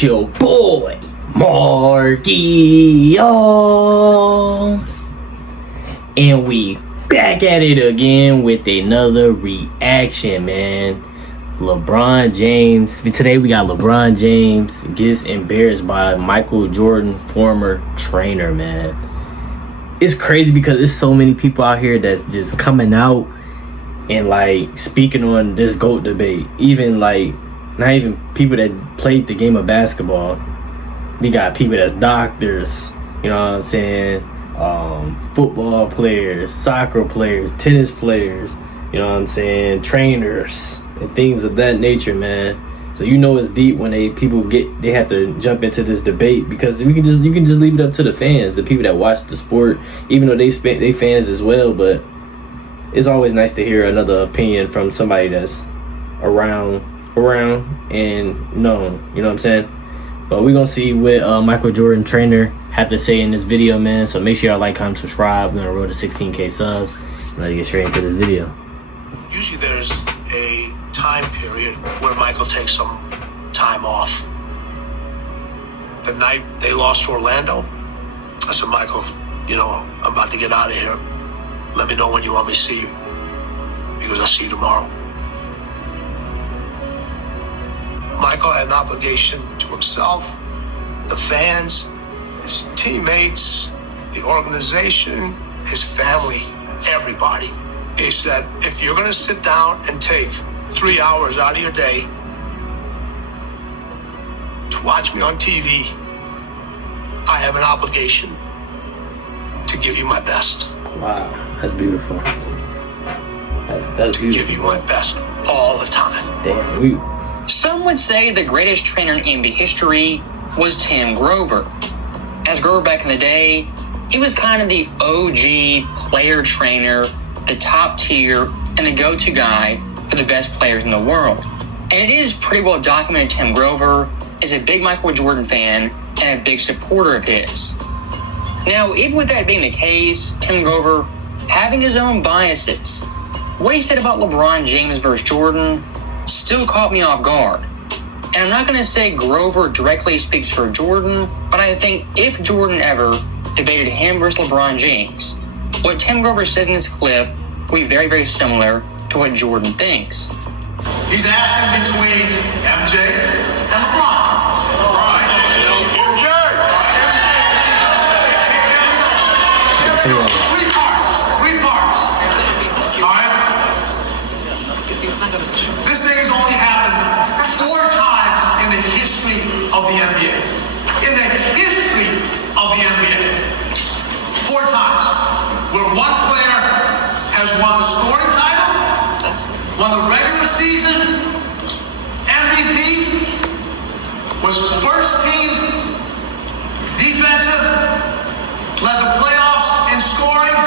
It's your boy, Markio. And we back at it again with another reaction, man. LeBron James. Today we got LeBron James gets embarrassed by Michael Jordan, former trainer, man. It's crazy because there's so many people out here that's just coming out and like speaking on this GOAT debate. Even like not even people that played the game of basketball. We got people that's doctors, you know what I'm saying? Football players, soccer players, tennis players, you know what I'm saying? Trainers and things of that nature, man. So you know it's deep when they have to jump into this debate, because you can just leave it up to the fans, the people that watch the sport, even though they fans as well. But it's always nice to hear another opinion from somebody that's around and known, you know what I'm saying? But we're gonna see what Michael Jordan trainer had to say in this video, man. So make sure y'all like, comment, subscribe. We're on the road to 16K subs. Let's get straight into this video. Usually there's a time period where Michael takes some time off. The night they lost to Orlando, I said, Michael, you know, I'm about to get out of here. Let me know when you want me to see you. Because I'll see you tomorrow. Michael had an obligation to himself, the fans, his teammates, the organization, his family, everybody. He said, if you're going to sit down and take 3 hours out of your day to watch me on TV, I have an obligation to give you my best. Wow, that's beautiful. That's beautiful. Give you my best all the time. Damn, Some would say the greatest trainer in NBA history was Tim Grover. As Grover back in the day, he was kind of the OG player trainer, the top tier, and the go-to guy for the best players in the world. And it is pretty well documented Tim Grover is a big Michael Jordan fan and a big supporter of his. Now, even with that being the case, Tim Grover having his own biases, what he said about LeBron James versus Jordan still caught me off guard. And I'm not going to say Grover directly speaks for Jordan, but I think if Jordan ever debated him versus LeBron James, what Tim Grover says in this clip will be very, very similar to what Jordan thinks. He's asking between MJ and LeBron. Three parts. All right? This thing has only happened 4 times in the history of the NBA. In the history of the NBA. 4 times. Where one player has won the scoring title, won the regular season MVP, was first team defensive, led the playoffs in scoring,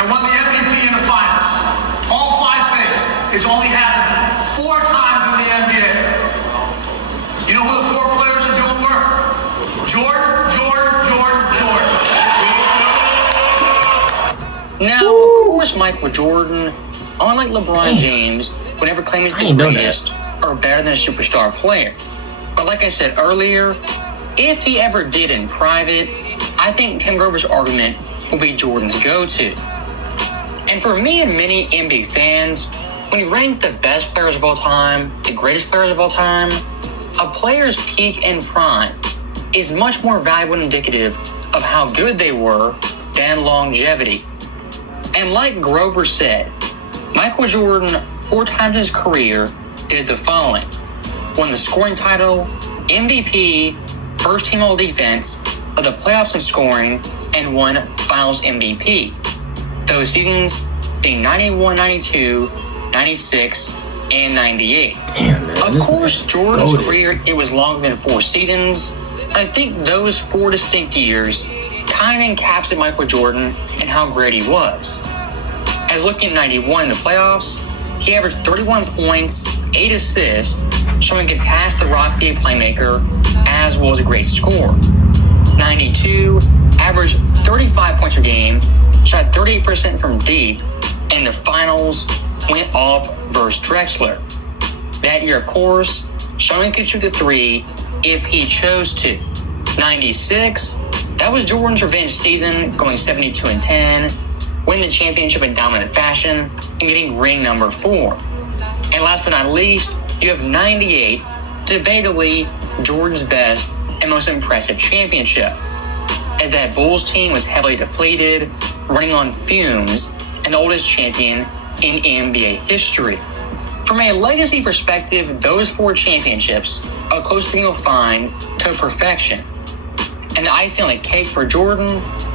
and won the MVP in the finals. All 5 things. It's only happened 4 times in the NBA. You know who the 4 players are doing work? Jordan. Now, of course, Michael Jordan, unlike LeBron James, would never claim he's the greatest or better than a superstar player. But like I said earlier, if he ever did in private, I think Tim Grover's argument will be Jordan's go-to. And for me and many NBA fans, when you rank the best players of all time, the greatest players of all time, a player's peak and prime is much more valuable and indicative of how good they were than longevity. And like Grover said, Michael Jordan, 4 times in his career, did the following: won the scoring title, MVP, first team all defense, led the playoffs in scoring, and won finals MVP. Those seasons being 91, 92, 96, and 98. damn, man, of course, Jordan's career, it was longer than 4 seasons. I think those 4 distinct years kind of encapsulate Michael Jordan and how great he was. As looking at 91 in the playoffs, he averaged 31 points, 8 assists, showing he could pass the rock, be a playmaker, as well as a great scorer. 92 averaged 35 points per game, shot 38% from deep, and the finals went off versus Drexler. That year, of course, showing he could shoot the three if he chose to. 96, that was Jordan's revenge season, going 72-10, winning the championship in dominant fashion, and getting ring number 4. And last but not least, you have 98, debatably Jordan's best and most impressive championship, as that Bulls team was heavily depleted, running on fumes, and the oldest champion in NBA history. From a legacy perspective, those 4 championships are closest thing you'll find to perfection. And the icing on the cake for Jordan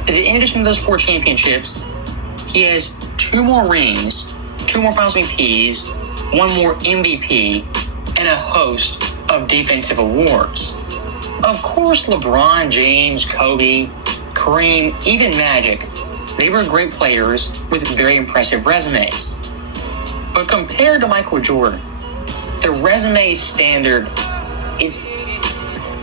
is that in addition to those 4 championships, he has 2 more rings, 2 more Finals MVPs, 1 more MVP, and a host of defensive awards. Of course, LeBron, James, Kobe, Kareem, even Magic, they were great players with very impressive resumes. But compared to Michael Jordan, the resume standard,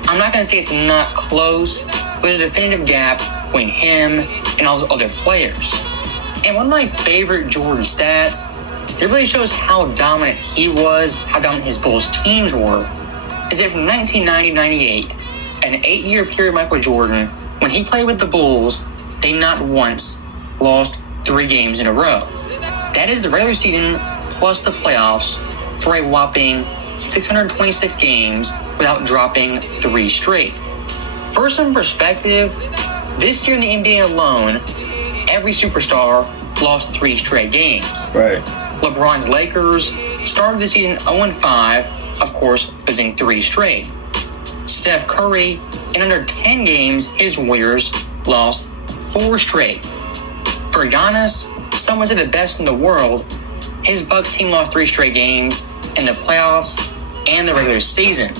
I'm not going to say it's not close, but there's a definitive gap between him and all those other players. And one of my favorite Jordan stats, it really shows how dominant he was, how dominant his Bulls teams were, is that from 1990-98, an 8-year period Michael Jordan, when he played with the Bulls, they not once lost 3 games in a row. That is the regular season plus the playoffs for a whopping 626 games without dropping 3 straight. For some perspective, this year in the NBA alone, every superstar lost 3 straight games. Right. LeBron's Lakers started the season 0-5, of course, losing 3 straight. Steph Curry, in under 10 games, his Warriors lost 4 straight. For Giannis, someone said the best in the world, his Bucks team lost 3 straight games in the playoffs and the regular season.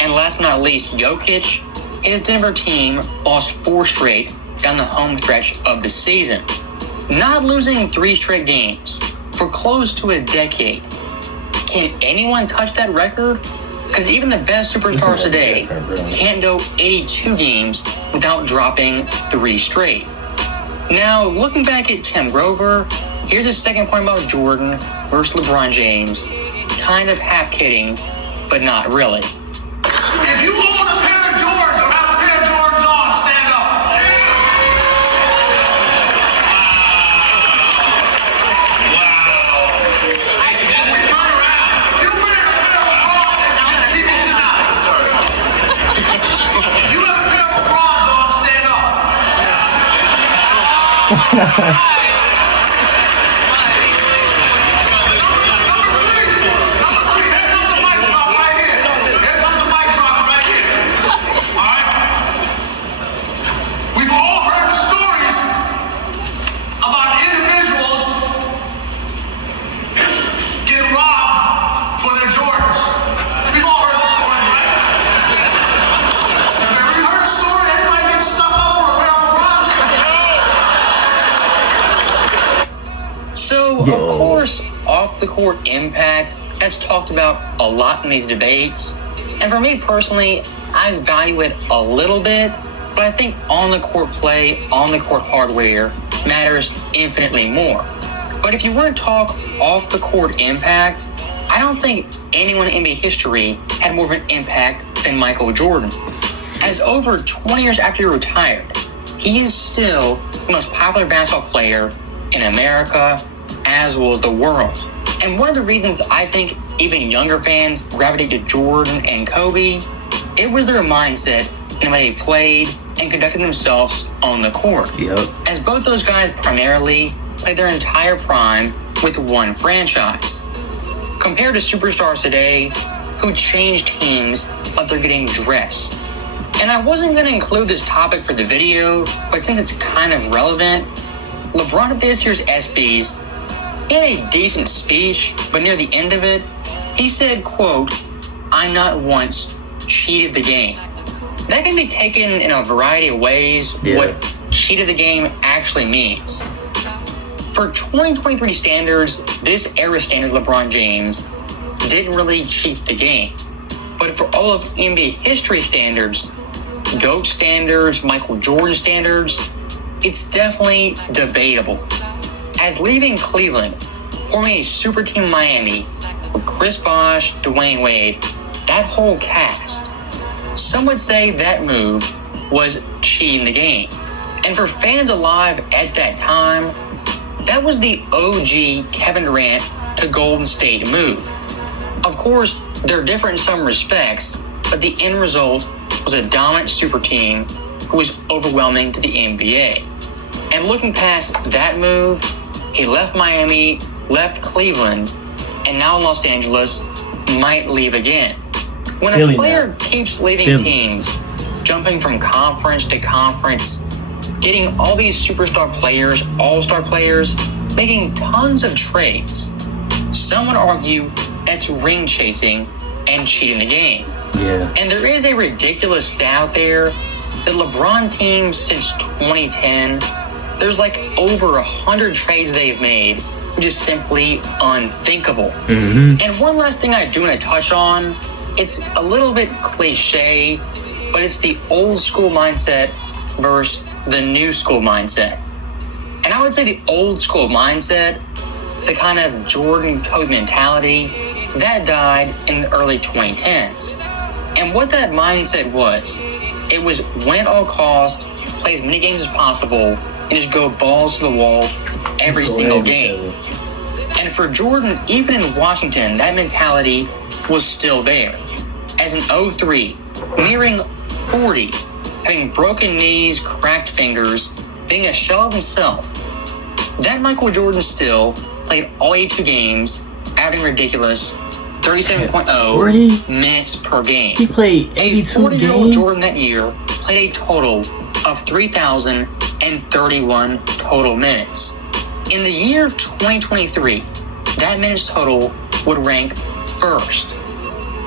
And last but not least, Jokic, his Denver team lost 4 straight down the home stretch of the season. Not losing 3 straight games for close to a decade. Can anyone touch that record? Because even the best superstars today can't go 82 games without dropping 3 straight. Now, looking back at Tim Grover, here's the second point about Jordan versus LeBron James. Kind of half kidding, but not really. If you own a pair of Jordans or have a pair of Jordans on, stand up. Wow. As we turn around, you're wearing a pair of LeBron. People sit down. If you have a pair of LeBrons on, stand up. So, of course, off-the-court impact, that's talked about a lot in these debates. And for me personally, I value it a little bit, but I think on-the-court play, on-the-court hardware matters infinitely more. But if you want to talk off-the-court impact, I don't think anyone in NBA history had more of an impact than Michael Jordan. As over 20 years after he retired, he is still the most popular basketball player in America, as well as the world. And one of the reasons I think even younger fans gravitate to Jordan and Kobe, it was their mindset and the way they played and conducted themselves on the court. Yep. As both those guys primarily played their entire prime with one franchise. Compared to superstars today who change teams like they're getting dressed. And I wasn't going to include this topic for the video, but since it's kind of relevant, LeBron at this year's ESPYs, he had a decent speech, but near the end of it, he said, quote, "I not once cheated the game." That can be taken in a variety of ways, what cheated the game actually means. For 2023 standards, this era standards LeBron James didn't really cheat the game. But for all of NBA history standards, GOAT standards, Michael Jordan standards, it's definitely debatable. As leaving Cleveland, forming a super team in Miami with Chris Bosh, Dwayne Wade, that whole cast, some would say that move was cheating the game. And for fans alive at that time, that was the OG Kevin Durant to Golden State move. Of course, they're different in some respects, but the end result was a dominant super team who was overwhelming to the NBA. And looking past that move, he left Miami, left Cleveland, and now Los Angeles might leave again. When a player keeps leaving teams, jumping from conference to conference, getting all these superstar players, all-star players, making tons of trades, some would argue that's ring chasing and cheating the game. Yeah. And there is a ridiculous stat out there that LeBron teams since 2010, there's like over 100 trades they've made, which is simply unthinkable. Mm-hmm. And one last thing I do want to touch on, it's a little bit cliche, but it's the old school mindset versus the new school mindset. And I would say the old school mindset, the kind of Jordan Kobe mentality, that died in the early 2010s. And what that mindset was, it was win at all costs, play as many games as possible, and just go balls to the wall every single game. And for Jordan, even in Washington, that mentality was still there. As an 03, nearing 40, having broken knees, cracked fingers, being a shell of himself, that Michael Jordan still played all 82 games, averaging ridiculous 37.0 minutes per game. He played 82 games. 40-year-old Jordan that year played a total of 3,031 total minutes. In the year 2023, that minutes total would rank first.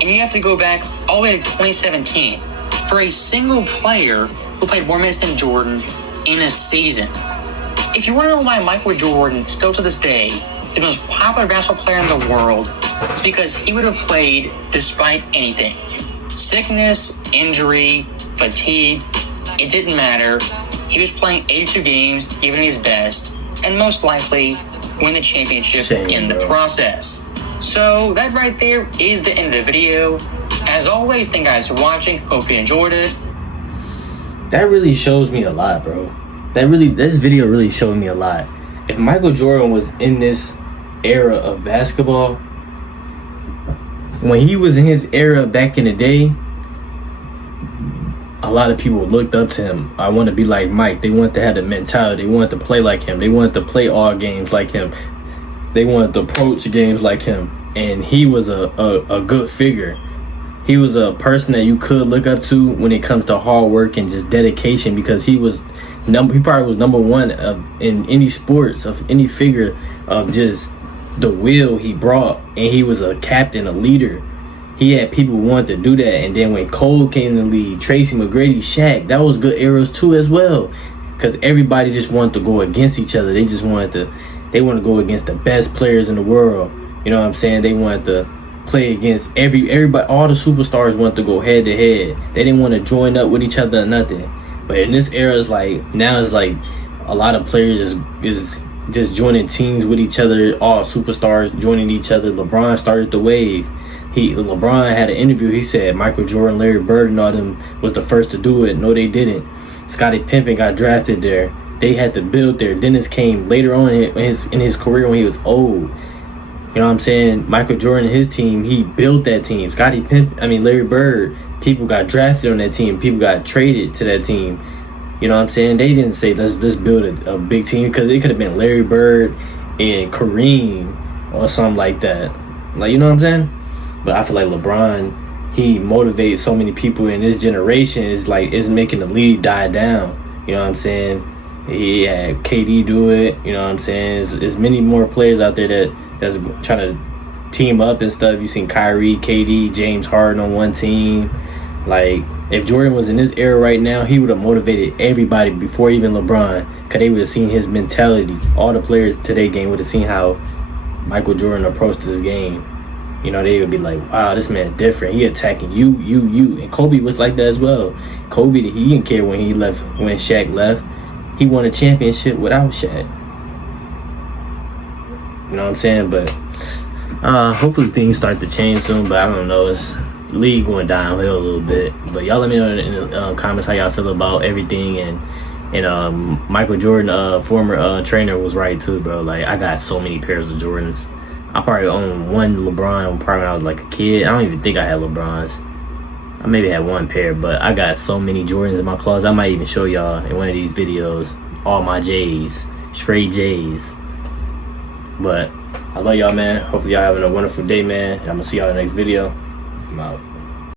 And you have to go back all the way to 2017 for a single player who played more minutes than Jordan in a season. If you want to know why Michael Jordan, still to this day, the most popular basketball player in the world, it's because he would have played despite anything. Sickness, injury, fatigue, it didn't matter. He was playing 82 games, giving his best, and most likely win the championship in the process. So that right there is the end of the video. As always, thank you guys for watching. Hope you enjoyed it. That really shows me a lot, bro. This video really showed me a lot. If Michael Jordan was in this era of basketball, when he was in his era back in the day, a lot of people looked up to him. I want to be like Mike. They wanted to have the mentality. They wanted to play like him. They wanted to play all games like him. They wanted to approach games like him. And he was a good figure. He was a person that you could look up to when it comes to hard work and just dedication, because he probably was number one in any sports, of any figure, of just the will he brought. And he was a captain, a leader. He had people who wanted to do that. And then when Cole came in the league, Tracy McGrady, Shaq, that was good eras too as well. Because everybody just wanted to go against each other. They wanted to go against the best players in the world. You know what I'm saying? They wanted to play against everybody. All the superstars wanted to go head to head. They didn't want to join up with each other or nothing. But in this era, now it's like a lot of players is just joining teams with each other. All superstars joining each other. LeBron started the wave. LeBron had an interview. He said Michael Jordan, Larry Bird, and all them was the first to do it. No, they didn't. Scottie Pippen got drafted there. They had to build there. Dennis came later on in his career when he was old. You know what I'm saying? Michael Jordan and his team, he built that team. Larry Bird, people got drafted on that team. People got traded to that team. You know what I'm saying? They didn't say, let's build a big team, because it could have been Larry Bird and Kareem or something like that. You know what I'm saying? But I feel like LeBron, he motivates so many people in this generation. It's making the league die down. You know what I'm saying? He had KD do it. You know what I'm saying? There's many more players out there that's trying to team up and stuff. You seen Kyrie, KD, James Harden on one team. If Jordan was in this era right now, he would have motivated everybody before even LeBron, because they would have seen his mentality. All the players today game would have seen how Michael Jordan approached his game. You know, they would be like, wow, this man different. He attacking you. And Kobe was like that as well. Kobe, he didn't care when Shaq left. He won a championship without Shaq. You know what I'm saying? But Hopefully things start to change soon, but I don't know. It's league going downhill a little bit. But y'all let me know in the comments how y'all feel about everything. And Michael Jordan, former trainer, was right too, bro. Like, I got so many pairs of Jordans. I probably owned one LeBron probably when I was like a kid. I don't even think I had LeBrons. I maybe had one pair, but I got so many Jordans in my closet. I might even show y'all in one of these videos all my J's, straight J's. But I love y'all, man. Hopefully y'all having a wonderful day, man. And I'm gonna see y'all in the next video. I'm out.